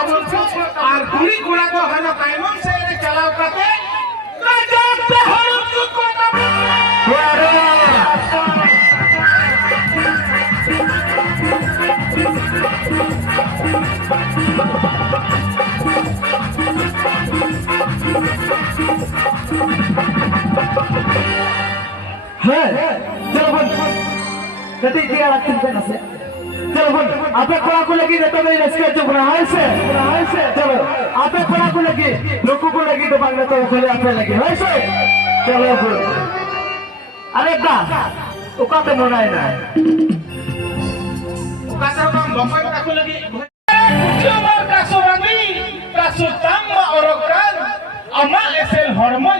tabun ar kuri kura ko hano kaimon se re chalaw kate gajab te harum ko tabun telepon nanti dia lakukan nasi telepon apa kalau aku lagi datang dari nasi tu pernah hai se चलो apa kalau aku lagi लोगों को lagi depan datang kali apa lagi hai se चलो अरे दा उका तो Monnaie ना uka sarong bapak aku lagi Jumar kasurami kasutang ma orokan ama esel hormon